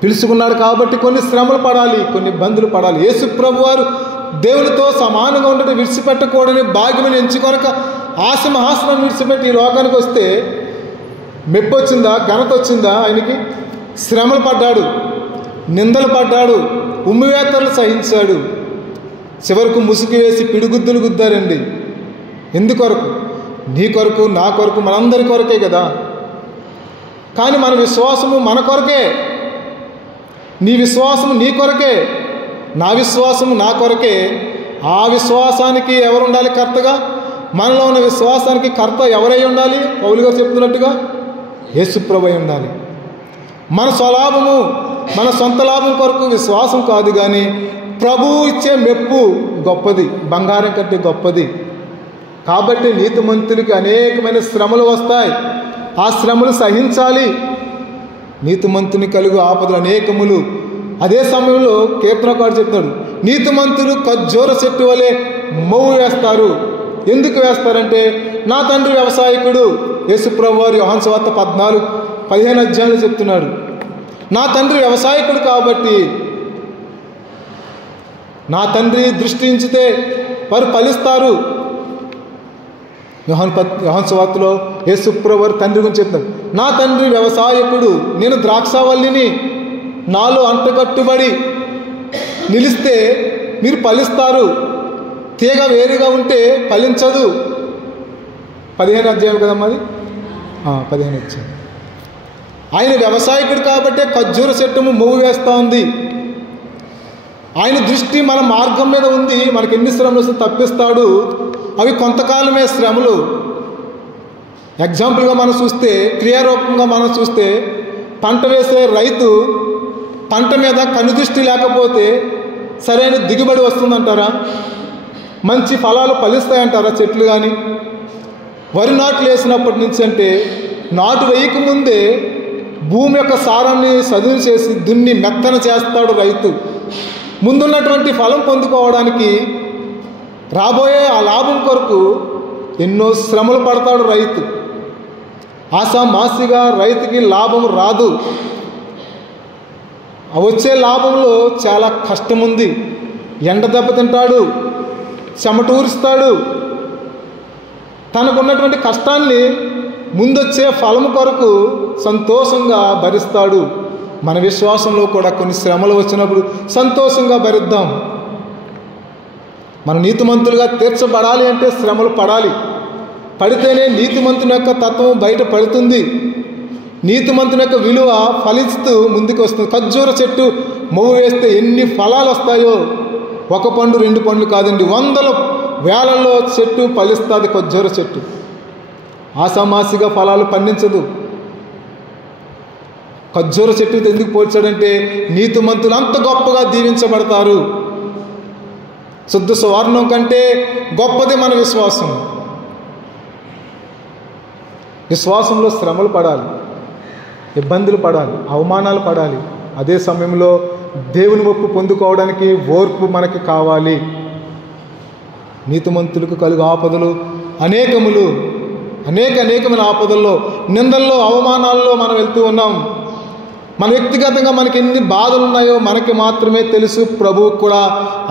పిలుచుకున్నాడు కాబట్టి కొన్ని శ్రమలు పడాలి, కొన్ని ఇబ్బందులు పడాలి. యేసు ప్రభు వారు దేవునితో సమానంగా ఉండటం విడిచిపెట్టకూడని భాగ్యమని ఎంచుకొనక ఆ సింహాసనం విడిచిపెట్టి ఈ లోకానికి వస్తే మెప్పు వచ్చిందా, ఘనత వచ్చిందా? ఆయనకి శ్రమలు పడ్డాడు, నిందలు పడ్డాడు, ఉమ్మివేతలు సహించాడు. చివరకు ముసుగు వేసి పిడిగుద్దులు గుద్దారండి. ఎందుకొరకు? నీ కొరకు, నా కొరకు, మనందరి కొరకే కదా. కానీ మన విశ్వాసము మన కొరకే. నీ విశ్వాసము నీ కొరకే, నా విశ్వాసము నా కొరకే. ఆ విశ్వాసానికి ఎవరు ఉండాలి కర్తగా? మనలో ఉన్న విశ్వాసానికి కర్త ఎవరై ఉండాలి? పౌలు గారు చెప్తున్నట్టుగా యేసు ప్రభు అయి ఉండాలి. మన స్వలాభము, మన సొంత లాభం కొరకు విశ్వాసం కాదు, కానీ ప్రభువు ఇచ్చే మెప్పు గొప్పది, బంగారం కంటే గొప్పది. కాబట్టి నీతిమంతులకి అనేకమైన శ్రమలు వస్తాయి. ఆ శ్రమలు సహించాలి. నీతిమంతుని కలుగు ఆపదలు అనేకములు. అదే సమయంలో కీర్తనకారుడు చెప్తాడు, నీతిమంతులు ఖర్జూర చెట్టు వలె మొవ్వు వేస్తారు. ఎందుకు వేస్తారంటే, నా తండ్రి వ్యవసాయకుడు. యేసుప్రభు వారు యోహాను సువార్త 14:15 చెప్తున్నాడు, నా తండ్రి వ్యవసాయకుడు కాబట్టి నా తండ్రి దృష్టి ఉంచితే వారు ఫలిస్తారు. యోహాను సువార్తలో యేసుప్రభు వారు తండ్రి గురించి చెప్తాడు, నా తండ్రి వ్యవసాయకుడు, నేను ద్రాక్షావల్లిని, నాలో అంటకట్టుబడి నిలిస్తే మీరు ఫలిస్తారు. తీగ వేరుగా ఉంటే ఫలించదు. 15 అధ్యాయం కదమ్మా అది, 15 అధ్యాయం. ఆయన వ్యవసాయకుడు కాబట్టే ఖర్జూర చెట్టుము మొవ్వు వేస్తూ ఉంది. ఆయన దృష్టి మన మార్గం మీద ఉంది. మనకి ఎన్ని శ్రమలు వస్తే తప్పిస్తాడు. అవి కొంతకాలమే శ్రమలు. ఎగ్జాంపుల్గా మనం చూస్తే, క్రియారూపంగా మనం చూస్తే, పంట వేసే రైతు పంట మీద కనుదృష్టి లేకపోతే సరైన దిగుబడి వస్తుందంటారా? మంచి ఫలాలు ఫలిస్తాయంటారా చెట్లు? కానీ వరి నాట్లు వేసినప్పటి నుంచి అంటే నాటు వేయకముందే భూమి యొక్క సారాన్ని సదును చేసి దున్ని మెత్తన చేస్తాడు రైతు. ముందున్నటువంటి ఫలం పొందుకోవడానికి, రాబోయే ఆ లాభం కొరకు ఎన్నో శ్రమలు పడతాడు రైతు. ఆషామాషిగా రైతుకి లాభం రాదు. వచ్చే లాభంలో చాలా కష్టం ఉంది. ఎండ దెబ్బతింటాడు, చెమటూరుస్తాడు. తనకున్నటువంటి కష్టాన్ని ముందొచ్చే ఫలం కొరకు సంతోషంగా భరిస్తాడు. మన విశ్వాసంలో కూడా కొన్ని శ్రమలు వచ్చినప్పుడు సంతోషంగా భరిద్దాం. మన నీతిమంతులుగా తీర్చబడాలి అంటే శ్రమలు పడాలి. పడితేనే నీతిమంతుని యొక్క తత్వం బయట పడుతుంది. నీతిమంతుని యొక్క విలువ ఫలిస్తూ ముందుకు వస్తుంది. ఖర్జూర చెట్టు మొవ్వు వేస్తే ఎన్ని ఫలాలు వస్తాయో, ఒక పండు 2 పండ్లు కాదండి, 100 వేలల్లో చెట్టు ఫలిస్తుంది ఖర్జూర చెట్టు. ఆషామాషిగా ఫలాలు పండించదు. ఖర్జూర చెట్టు ఎందుకు పోల్చాడంటే, నీతిమంతులు అంత గొప్పగా దీవించబడతారు. శుద్ధ సువర్ణం కంటే గొప్పది మన విశ్వాసం. విశ్వాసంలో శ్రమలు పడాలి, ఇబ్బందులు పడాలి, అవమానాలు పడాలి. అదే సమయంలో దేవుని ఒప్పు పొందుకోవడానికి ఓర్పు మనకి కావాలి. నీతిమంతులకు కలుగు ఆపదలు అనేకములు, అనేకమైన ఆపదల్లో, నిందల్లో, అవమానాల్లో మనం వెళ్తూ ఉన్నాం. మన వ్యక్తిగతంగా మనకి ఎన్ని బాధలు ఉన్నాయో మనకి మాత్రమే తెలుసు. ప్రభువుకు కూడా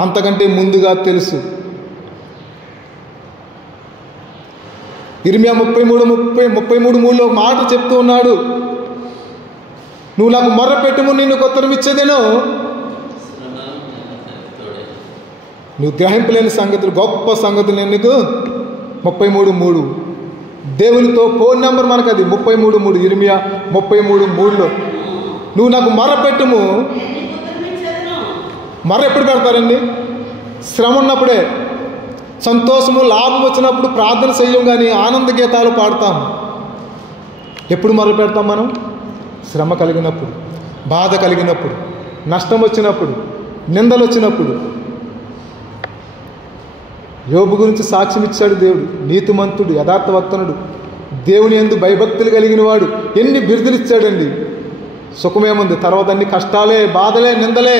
అంతకంటే ముందుగా తెలుసు. ఇర్మియా 33:3 మాట చెప్తూ ఉన్నాడు, నువ్వు నాకు మొర్ర పెట్టుము, నిన్ను ఉత్తరం ఇచ్చేదేనో. నువ్వు గ్రహింపలేని సంగతులు, గొప్ప సంగతులు ఎందుకు? 33:3 దేవునితో ఫోన్ నెంబర్ మనకు అది. 33:3 ఇర్మియా 33:3లో నువ్వు నాకు మొర్ర పెట్టుము. మొర్ర ఎప్పుడు పెడతారండి? శ్రమ ఉన్నప్పుడే. సంతోషము, లాభం వచ్చినప్పుడు ప్రార్థన చెయ్యం, కానీ ఆనంద గీతాలు పాడతాం. ఎప్పుడు మొర్ర పెడతాం మనం? శ్రమ కలిగినప్పుడు, బాధ కలిగినప్పుడు, నష్టం వచ్చినప్పుడు, నిందలు వచ్చినప్పుడు. యోబు గురించి సాక్ష్యం ఇచ్చాడు దేవుడు. నీతిమంతుడు, యథార్థవర్తనుడు, దేవుని యందు భయభక్తులు కలిగిన వాడు. ఎన్ని బిరుదులు ఇచ్చాడండి. సుఖమేముంది, తర్వాత అన్ని కష్టాలే, బాధలే, నిందలే.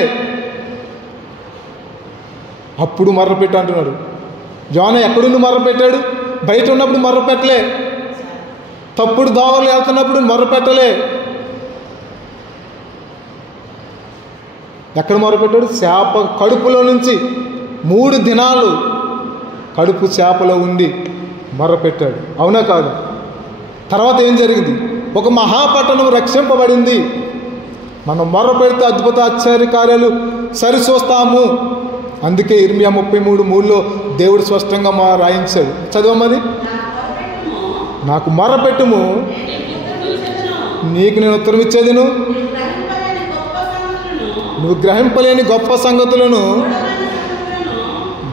అప్పుడు మర్రపెట్టు అంటున్నాడు. యోనా ఎక్కడుండి మర్రపెట్టాడు? బయట ఉన్నప్పుడు మర్రపెట్టలే, తప్పుడు దోవలు వెళ్తున్నప్పుడు మర్రపెట్టలే. ఎక్కడ మొరపెట్టాడు? చేప కడుపులో నుంచి 3 దినాలు కడుపు చేపలో ఉండి మొరపెట్టాడు. అవునా కాదు? తర్వాత ఏం జరిగింది? ఒక మహాపట్టణం రక్షింపబడింది. మనం మొరపెడితే అద్భుత ఆశ్చర్య కార్యాలు సరిచూస్తాము. అందుకే ఇర్మియా 33:3లో దేవుడు స్పష్టంగా రాయించాడు. చదవమది. నాకు మొరపెట్టుము, నీకు నేను ఉత్తరం ఇచ్చేదిను, నువ్వు గ్రహింపలేని గొప్ప సంగతులను,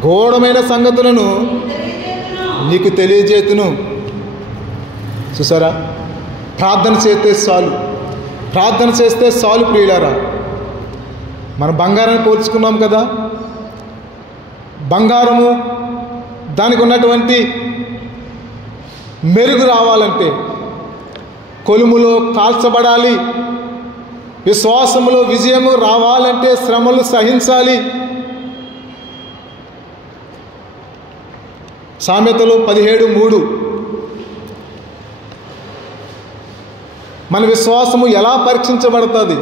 ఘోరమైన సంగతులను నీకు తెలియజేతును. చూసారా? ప్రార్థన చేస్తే చాలు, ప్రార్థన చేస్తే చాలు ప్రియులారా. మనం బంగారాన్ని పోల్చుకున్నాం కదా. బంగారము దానికి ఉన్నటువంటి మెరుగు రావాలంటే కొలుములో కాల్చబడాలి. విశ్వాసములో విజయము రావాలంటే శ్రమలు సహించాలి. సామెతలు 17:3 మన విశ్వాసము ఎలా పరీక్షించబడుతుంది?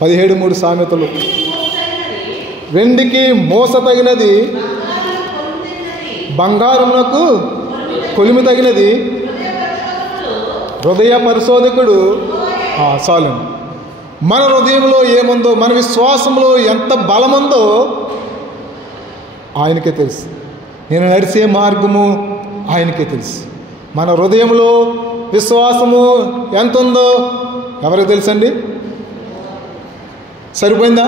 17:3 సామెతలు. వెండికి మోస తగినది, బంగారమునకు కొలిమి తగినది హృదయ పరిశోధకుడు. చాలండి. మన హృదయంలో ఏముందో, మన విశ్వాసంలో ఎంత బలముందో ఆయనకే తెలుసు. నేను నడిచే మార్గము ఆయనకే తెలుసు. మన హృదయంలో విశ్వాసము ఎంత ఉందో ఎవరికి తెలుసండి? సరిపోయిందా?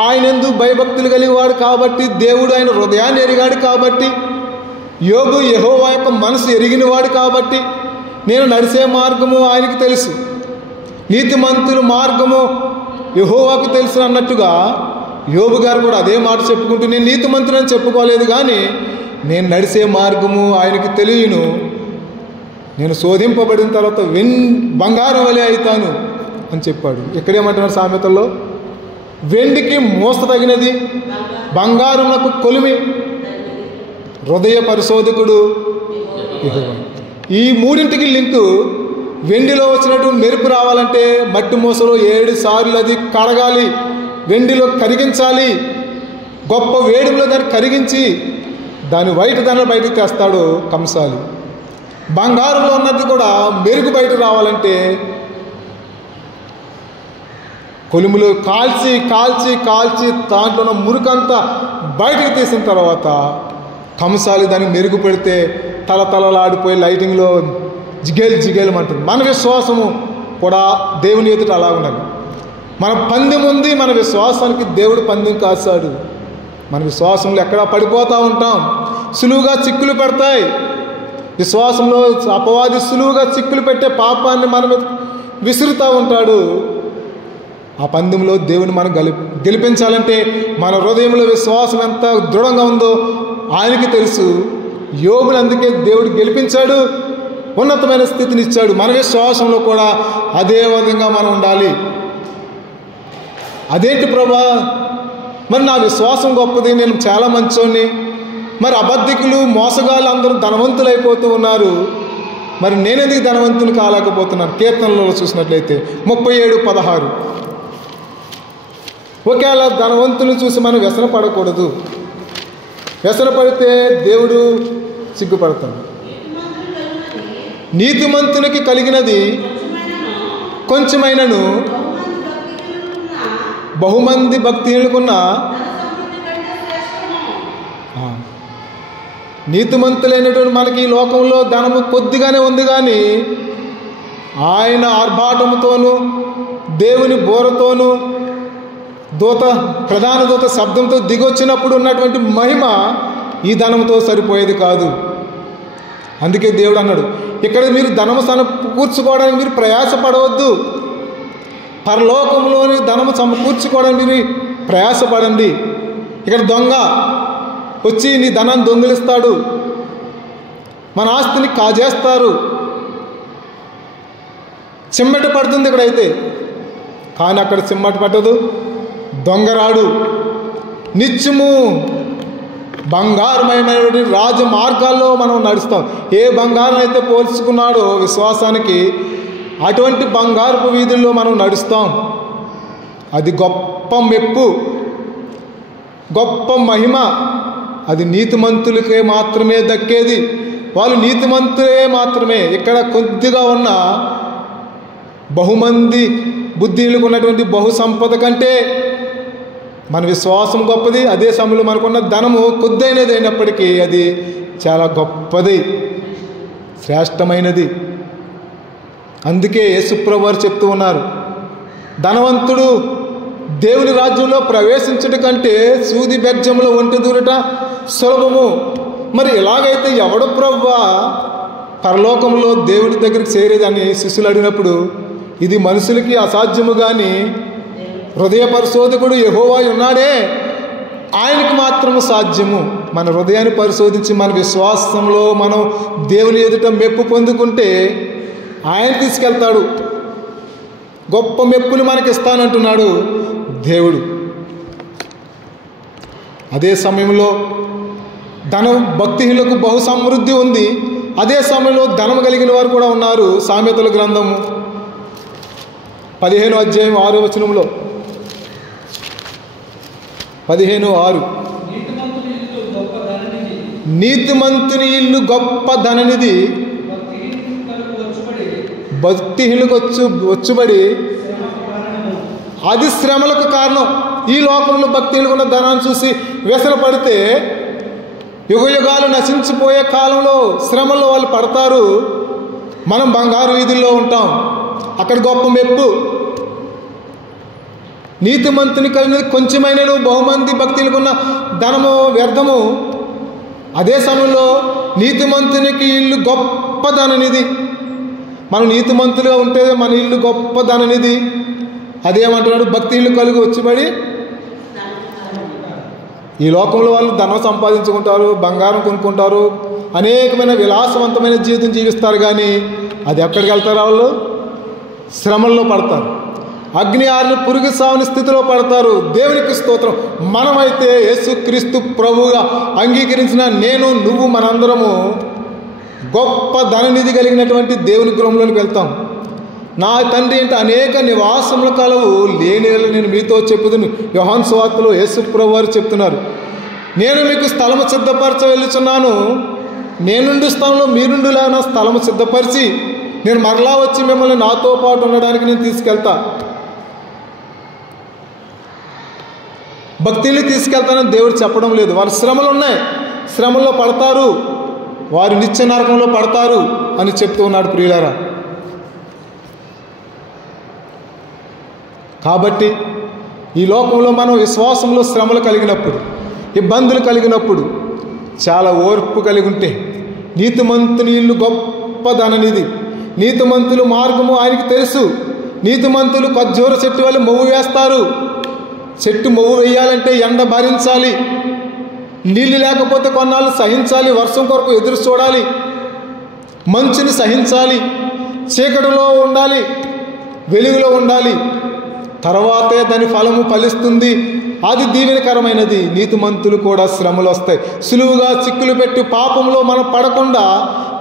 ఆయన ఎందుకు భయభక్తులు కలిగేవాడు కాబట్టి, దేవుడు ఆయన హృదయాన్ని ఎరిగాడు కాబట్టి, యోబు యెహోవా యొక్క మనసు ఎరిగినవాడు కాబట్టి, నేను నడిచే మార్గము ఆయనకి తెలుసు, నీతిమంతుల మార్గము యెహోవాకు తెలుసు అన్నట్టుగా యోబు గారు కూడా అదే మాట చెప్పుకుంటూ, నేను నీతిమంతుడని చెప్పుకోలేదు కానీ నేను నడిచే మార్గము ఆయనకి తెలియను, నేను శోధింపబడిన తర్వాత బంగారం వలె అవుతాను అని చెప్పాడు. ఇక్కడేమంటున్నారు సామెతల్లో? వెండికి మోస తగినది, బంగారమునకు కొలిమి హృదయ పరిశోధకుడు యెహోవా. ఈ మూడింటికి లింకు. వెండిలో వచ్చినట్టు మెరుపు రావాలంటే మట్టి మోసలో 7 సార్లు అది కడగాలి, వెండిలో కరిగించాలి, గొప్ప వేడిలో దాన్ని కరిగించి దాని వైట్ దాన్ని బయటకు తెస్తాడు కంసాలి. బంగారంలో ఉన్నది కూడా మెరుగు బయట రావాలంటే కొలుములు కాల్చి కాల్చి కాల్చి దాంట్లో ఉన్న మురుకంతా బయటకు తీసిన తర్వాత కంసాలి దాన్ని మెరుగు పెడితే తలతలలాడిపోయి లైటింగ్లో జిగేలు. మన విశ్వాసము కూడా దేవుని ఎదుట అలా ఉండాలి. మన పందెం ఉంది, మన విశ్వాసానికి దేవుడు పందెం కాస్తాడు. మన విశ్వాసంలో ఎక్కడా పడిపోతూ ఉంటాం, సులువుగా చిక్కులు పెడతాయి. విశ్వాసంలో అపవాది సులువుగా చిక్కులు పెట్టే పాపాన్ని మన మీద విసురుతూ ఉంటాడు. ఆ పందెంలో దేవుని మనం గెలిపించాలంటే మన హృదయంలో విశ్వాసం ఎంత దృఢంగా ఉందో ఆయనకి తెలుసు. యోబుని అందుకే దేవుడు గెలిపించాడు, ఉన్నతమైన స్థితిని ఇచ్చాడు. మన విశ్వాసంలో కూడా అదే విధంగా మనం ఉండాలి. అదేంటి ప్రభా, మరి నా విశ్వాసం గొప్పది, నేను చాలా మంచోని, మరి అబద్ధికులు మోసగాళ్ళు అందరూ ధనవంతులు అయిపోతూ ఉన్నారు, మరి నేనెందుకు ధనవంతులు కాలేకపోతున్నాను? కీర్తనలో చూసినట్లయితే 37:16. ఒకవేళ ధనవంతులు చూసి మనం వ్యసన పడకూడదు. వ్యసన పడితే దేవుడు సిగ్గుపడతాడు. నీతిమంతునికి కలిగినది కొంచెమైనను బహుమంది భక్తిహీనులకున్న, నీతిమంతులైనటువంటి మనకి ఈ లోకంలో ధనము కొద్దిగానే ఉంది కానీ ఆయన ఆర్భాటముతోనూ దేవుని బోరతోనూ ప్రధాన దూత శబ్దంతో దిగొచ్చినప్పుడు ఉన్నటువంటి మహిమ ఈ ధనంతో సరిపోయేది కాదు. అందుకే దేవుడు అన్నాడు, ఇక్కడ మీరు ధనము సమకూర్చుకోవడానికి మీరు ప్రయాసపడవద్దు, పరలోకంలోని ధనము సమకూర్చుకోవడానికి మీరు ప్రయాసపడండి. ఇక్కడ దొంగ వచ్చి నీ ధనాన్ని దొంగిలిస్తాడు, మన ఆస్తిని కాజేస్తారు. చిమ్మట పడుతుంది ఇక్కడైతే, కానీ అక్కడ చిమ్మట పట్టదు. దొంగరాడు నిత్యము బంగారమయమైనటువంటి రాజ మార్గాల్లో మనం నడుస్తాం. ఏ బంగారం అయితే పోల్చుకున్నాడో విశ్వాసానికి, అటువంటి బంగారపు వీధుల్లో మనం నడుస్తాం. అది గొప్ప మెప్పు, గొప్ప మహిమ. అది నీతిమంతులకే మాత్రమే దక్కేది. వాళ్ళు నీతిమంతులే మాత్రమే. ఇక్కడ కొద్దిగా ఉన్న బహుమంది బుద్ధిలకు ఉన్నటువంటి బహు సంపద కంటే మన విశ్వాసం గొప్పది. అదే సమయంలో మనకున్న ధనము కొద్దైనది అయినప్పటికీ అది చాలా గొప్పది, శ్రేష్టమైనది. అందుకే యేసుప్రభు వారు చెప్తూ ఉన్నారు, ధనవంతుడు దేవుని రాజ్యంలో ప్రవేశించట కంటే సూది బెజ్జంలో ఒంటి దూరట సులభము. మరి ఇలాగైతే ఎవడు ప్రభువా పరలోకంలో దేవుడి దగ్గరికి చేరేదని శిష్యులు అడిగినప్పుడు, ఇది మనుషులకి అసాధ్యము, కానీ హృదయ పరిశోధకుడు యెహోవా ఉన్నాడే, ఆయనకి మాత్రము సాధ్యము. మన హృదయాన్ని పరిశోధించి మన విశ్వాసంలో మనం దేవుని ఎదుట మెప్పు పొందుకుంటే ఆయన తీసుకెళ్తాడు. గొప్ప మెప్పుని మనకి ఇస్తానంటున్నాడు దేవుడు. అదే సమయంలో ధనం భక్తిహీనులకు బహు సమృద్ధి ఉంది. అదే సమయంలో ధనం కలిగిన వారు కూడా ఉన్నారు. సామెతల గ్రంథము 15వ అధ్యాయం 6వ వచనంలో 15:6 నీతిమంతుని ఇల్లు గొప్ప ధననిధి, భక్తిహీనులకు వచ్చుబడి అది శ్రమలకు కారణం. ఈ లోకంలో భక్తిహీనులకు ఉన్న ధనాన్ని చూసి వ్యసన పడితే యుగయుగాలు నశించిపోయే కాలంలో శ్రమల్లో వాళ్ళు పడతారు. మనం బంగారు వీధుల్లో ఉంటాం, అక్కడ గొప్ప మెప్పు. నీతిమంతుని కలిగినది కొంచెమైనను, బహుమంది భక్తులకు ఉన్న ధనము వ్యర్థము. అదే సమయంలో నీతిమంతునికి ఇల్లు గొప్ప ధననిధి. మనం నీతిమంతులుగా ఉంటే మన ఇల్లు గొప్ప ధననిధి. అదేమంటున్నాడు, భక్తి ఇల్లు కలిగి వచ్చిబడి. ఈ లోకంలో వాళ్ళు ధనం సంపాదించుకుంటారు, బంగారం కొనుక్కుంటారు, అనేకమైన విలాసవంతమైన జీవితం జీవిస్తారు, కానీ అది ఎక్కడికి వెళ్తారు? వాళ్ళు శ్రమల్లో పడతారు, అగ్ని ఆరిన పురుగు సావని స్థితిలో పడతారు. దేవునికి స్తోత్రం. మనమైతే యేసుక్రీస్తు ప్రభువుగా అంగీకరించిన నేను, నువ్వు, మనందరము గొప్ప ధననిధి కలిగినటువంటి దేవుని గృహంలోనికి వెళ్తాం. నా తండ్రి అంటే అనేక నివాసముల కలవు, లేని నేను మీతో చెప్పుదును. యోహాను సువార్తలో యేసు ప్రభు వారు చెప్తున్నారు, నేను మీకు స్థలము సిద్ధపరచ వెళ్ళుచున్నాను. నేనుండు స్థలంలో మీరుండులాగా స్థలము సిద్ధపరిచి నేను మరలా వచ్చి మిమ్మల్ని నాతో పాటు ఉండడానికి నేను తీసుకెళ్తా. భక్తిని తీసుకెళ్తానని దేవుడు చెప్పడం లేదు. వారి శ్రమలు ఉన్నాయి, శ్రమల్లో పడతారు, వారు నిత్య నరకంలో పడతారు అని చెప్తూ ఉన్నాడు ప్రియులారా. కాబట్టి ఈ లోకంలో మనం విశ్వాసంలో శ్రమలు కలిగినప్పుడు, ఇబ్బందులు కలిగినప్పుడు చాలా ఓర్పు కలిగి ఉంటే, నీతిమంతుని ఇల్లు గొప్ప ధననిధి. నీతిమంతులు మార్గము ఆయనకి తెలుసు. నీతిమంతులు ఖర్జూర చెట్టు వల్ల మొవ్వు వేస్తారు. చెట్టు మొవ్వు వేయాలంటే ఎండ భరించాలి, నీళ్ళు లేకపోతే కొన్నాళ్ళు సహించాలి, వర్షం కొరకు ఎదురు చూడాలి, మంచుని సహించాలి, చీకటిలో ఉండాలి, వెలుగులో ఉండాలి. తర్వాతే దాని ఫలము ఫలిస్తుంది, అది దీవెనకరమైనది. నీతిమంతులు కూడా శ్రమలు వస్తాయి. సులువుగా చిక్కులు పెట్టి పాపంలో మనం పడకుండా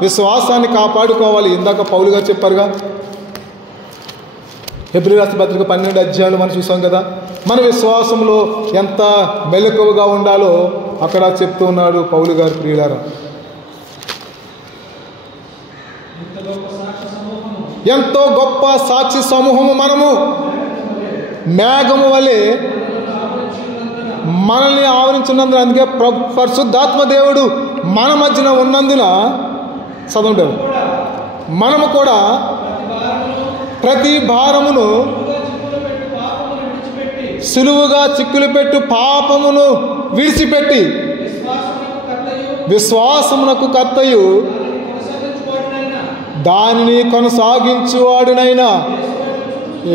విశ్వాసాన్ని కాపాడుకోవాలి. ఇందాక పౌలు గారు చెప్పారుగా, హెబ్రీ రాసిన పత్రిక 12 అధ్యాయాలు మనం చూసాం కదా. మన విశ్వాసంలో ఎంత మెలకువగా ఉండాలో అక్కడ చెప్తూ ఉన్నాడు పౌలు గారు. ప్రియులారా, ఎంతో గొప్ప సాక్షి సమూహము మనము, మేఘము వలె మనల్ని ఆవరించున్నందున, అందుకే పరిశుద్ధాత్మ దేవుడు మన మధ్యన ఉన్నందున చదవండి, మనము కూడా ప్రతి భారమును సులువుగా చిక్కులు పెట్టు పాపమును విడిచిపెట్టి విశ్వాసమునకు కర్తయు దానిని కొనసాగించువాడునైనా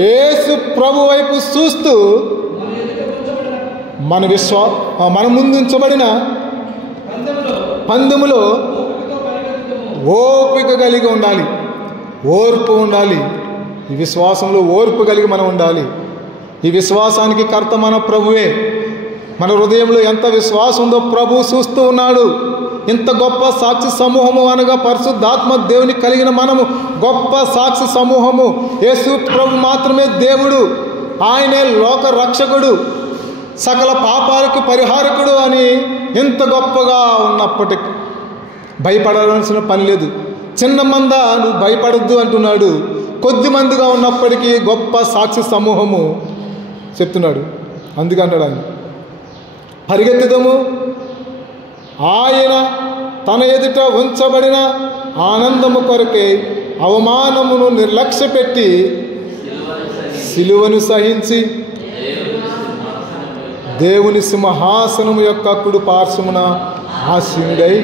యేసు ప్రభు వైపు చూస్తూ మన ముందుంచబడిన పందెములో ఓపిక కలిగి ఉండాలి, ఓర్పు ఉండాలి. ఈ విశ్వాసంలో ఓర్పు కలిగి మనం ఉండాలి. ఈ విశ్వాసానికి కర్త మన ప్రభువే. మన హృదయంలో ఎంత విశ్వాసం ఉందో ప్రభు చూస్తూ ఉన్నాడు. ఇంత గొప్ప సాక్షి సమూహము అనగా పరిశుద్ధాత్మ దేవుని కలిగిన మనము గొప్ప సాక్షి సమూహము. యేసు ప్రభు మాత్రమే దేవుడు, ఆయనే లోక రక్షకుడు, సకల పాపాలకు పరిహారకుడు అని ఎంత గొప్పగా ఉన్నప్పటికీ భయపడాల్సిన పని లేదు. చిన్న మంద నువ్వు భయపడద్దు అంటున్నాడు. కొద్ది మందిగా ఉన్నప్పటికీ గొప్ప సాక్షి సమూహము చెప్తున్నాడు. అందుకంటాడు ఆయన, పరిగెత్తుదము, ఆయన తన ఎదుట ఉంచబడిన ఆనందము కొరకే అవమానమును నిర్లక్ష్య పెట్టి సిలువను సహించి దేవుని సింహాసనము యొక్క కుడి పార్శ్వమున ఆసీనుడై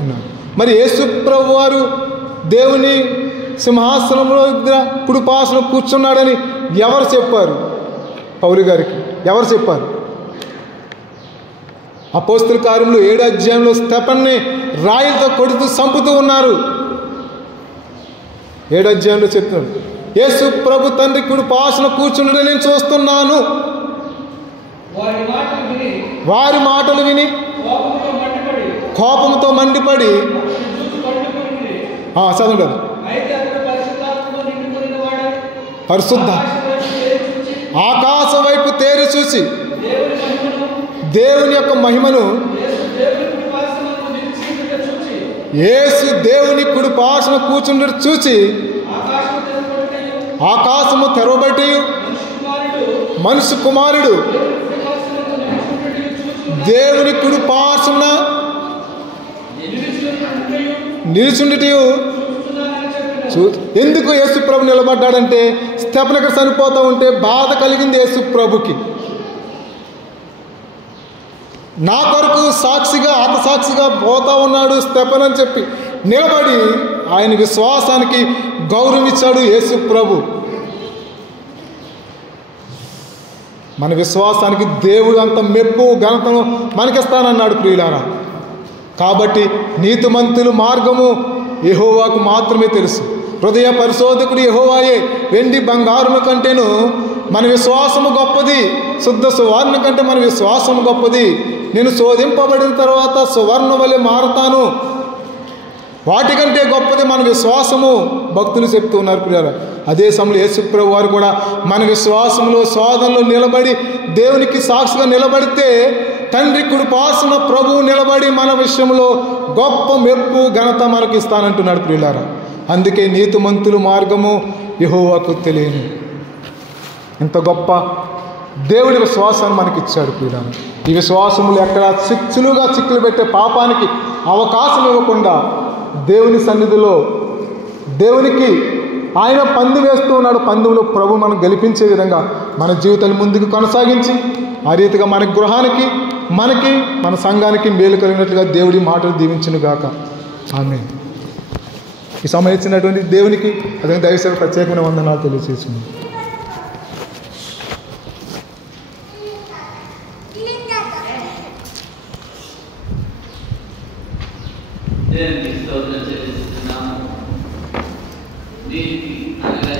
ఉన్నాడు. మరి యేసు ప్రభు వారు దేవుని సింహాసనంలో కుడి పార్శ్వమున కూర్చున్నాడని ఎవరు చెప్పారు? పౌలు గారికి ఎవరు చెప్పారు? అపోస్తల కార్యములు 7వ అధ్యాయంలో స్టెఫెన్ని రాయిలతో కొడుతూ చంపుతూ ఉన్నారు. 7వ అధ్యాయంలో చెప్తున్నాడు, యేసు ప్రభు తండ్రి కుడి పార్శ్వమున కూర్చుండడం నేను చూస్తున్నాను. వారి మాటలు విని కోపంతో మండిపడి చదవండి. పరిశుద్ధ ఆకాశం వైపు తేరి చూసి దేవుని యొక్క మహిమను, యేసు దేవుని కుడి పార్శ్వన కూర్చుండి చూసి ఆకాశము తెరవబట్టి మనుష్య కుమారుడు దేవుని కుడి పార్శ్వన నిలుచుండిటయు. ఎందుకు యేసు ప్రభు నిలబడ్డాడంటే స్టెఫెను చనిపోతూ ఉంటే బాధ కలిగింది యేసు ప్రభుకి. నా కొరకు సాక్షిగా హతసాక్షిగా పోతా ఉన్నాడు స్టెఫెను అని చెప్పి నిలబడి ఆయన విశ్వాసానికి గౌరవం ఇచ్చాడు యేసు ప్రభు. మన విశ్వాసానికి దేవుడు అంత మెప్పు ఘనతను మనకిస్తానన్నాడు ప్రియులారా. కాబట్టి నీతిమంతుల మార్గము యెహోవాకు మాత్రమే తెలుసు. హృదయ పరిశోధకుడు యెహోవాయే. వెండి బంగారుల కంటేను మన విశ్వాసము గొప్పది, శుద్ధ సువర్ణ కంటే మన విశ్వాసము గొప్పది. నేను శోధింపబడిన తర్వాత సువర్ణ వలె మారుతాను, వాటికంటే గొప్పది మన విశ్వాసము భక్తులు చెప్తూ ఉన్నారు ప్రియులారా. అదే సమయంలో యేసు ప్రభు వారు కూడా మన విశ్వాసంలో శోధనలో నిలబడి దేవునికి సాక్షిగా నిలబడితే తండ్రి కుడి పార్శ్వన ప్రభువు నిలబడి మన విషయంలో గొప్ప మెప్పు ఘనత మనకి ఇస్తానంటున్నాడు ప్రియులారా. అందుకే నీతిమంతుల మార్గము యెహోవాకు తెలియను. ఇంత గొప్ప దేవుడి విశ్వాసాన్ని మనకి ఇచ్చాడు ప్రియులారా. ఈ విశ్వాసములు ఎక్కడ చిక్కులుగా చిక్కులు పెట్టే పాపానికి అవకాశం ఇవ్వకుండా దేవుని సన్నిధిలో దేవునికి ఆయన పందెం వేస్తూ ఉన్నాడు. పందెంలో ప్రభు మనం గెలిపించే విధంగా మన జీవితాన్ని ముందుకు కొనసాగించి ఆ రీతిగా మన గృహానికి, మనకి, మన సంఘానికి మేలు కలిగినట్లుగా దేవుడి మాటలు దీవించును గాక. ఆమేన్. ఈ సమయం ఇచ్చినటువంటి దేవునికి అదే దయచేసి ప్రత్యేకమైన వందనాలు తెలియజేస్తున్నాను. దేవునికి స్తోత్రం చెల్లిస్తున్నాము. దీనికి అనగా